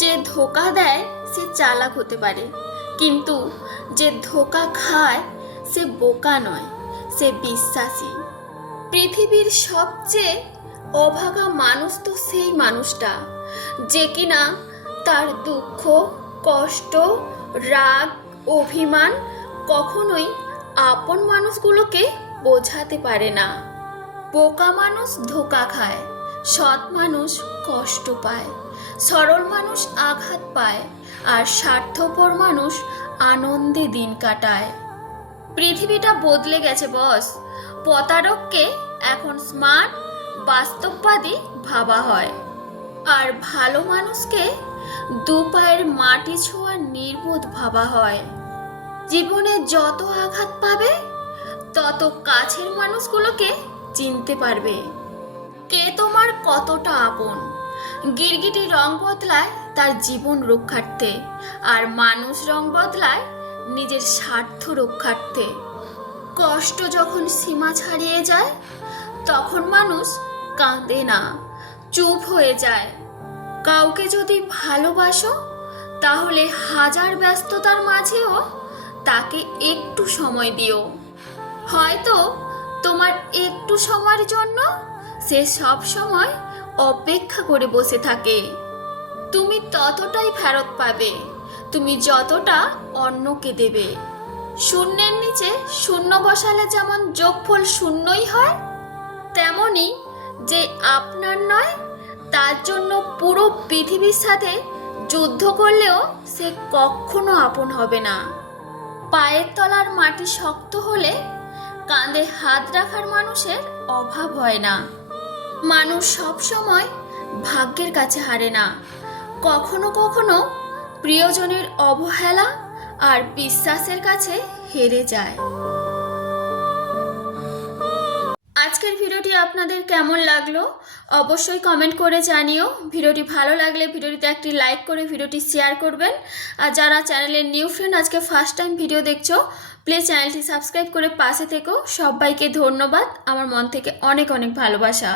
যে ধোকা দেয় সে চালাক হতে পারে, কিন্তু যে ধোকা খায় সে বোকা নয়, সে বিশ্বাসী। পৃথিবীর সবচেয়ে অভাগা মানুষ তো সেই মানুষটা যে কিনা তার দুঃখ, কষ্ট, রাগ, অভিমান কখনোই আপন মানুষগুলোকে বোঝাতে পারে না। বোকা মানুষ ধোকা খায়, সৎ মানুষ কষ্ট পায়, সরল মানুষ আঘাত পায়, আর স্বার্থপর মানুষ আনন্দে দিন কাটায়। পৃথিবীটা বদলে গেছে বস। প্রতারককে এখন স্মার্ট, বাস্তববাদী ভাবা হয়, আর ভালো মানুষকে দু পায়ের মাটি ছোঁয়া নির্বোধ ভাবা হয়। জীবনে যত আঘাত পাবে তত কাছের মানুষগুলোকে চিনতে পারবে কে তোমার কতটা আপন। গিরগিটি রং বদলায় তার জীবন রক্ষার্থে, আর মানুষ রং বদলায় নিজের স্বার্থ রক্ষার্থে। কষ্ট যখন সীমা ছাড়িয়ে যায় তখন মানুষ কাঁদে না, চুপ হয়ে যায়। কাউকে যদি ভালোবাসো তাহলে হাজার ব্যস্ততার মাঝেও তাকে একটু সময় দিও। হয়তো তোমার একটু সময়ের জন্য সে সব সময় অপেক্ষা করে বসে থাকে। তুমি ততটাই ফেরত পাবে তুমি যতটা অন্যকে দেবে। শূন্যের নিচে শূন্য বসালে যেমন যোগফল শূন্যই হয়, তেমনি যে আপনার নয় তার জন্য পুরো পৃথিবীর সাথে যুদ্ধ করলেও সে কখনো আপন হবে না। পায়ের তলার মাটি শক্ত হলে কাঁধে হাত রাখার মানুষের অভাব হয় না। মানুষ সব সময় ভাগ্যের কাছে হারে না, কখনো কখনো প্রিয়জনের অবহেলা আর বিশ্বাসের কাছে হেরে যায়। আজকের ভিডিওটি আপনাদের কেমন লাগলো অবশ্যই কমেন্ট করে জানিও। ভিডিওটি ভালো লাগলে ভিডিওটিতে একটি লাইক করে ভিডিওটি শেয়ার করবেন। আর যারা চ্যানেলের নিউ ফ্রেন্ড আজকে ফার্স্ট টাইম ভিডিও দেখছো, প্লিজ চ্যানেলটি সাবস্ক্রাইব করে পাশে থেকো। সবাইকে ধন্যবাদ, আমার মন থেকে অনেক অনেক ভালোবাসা।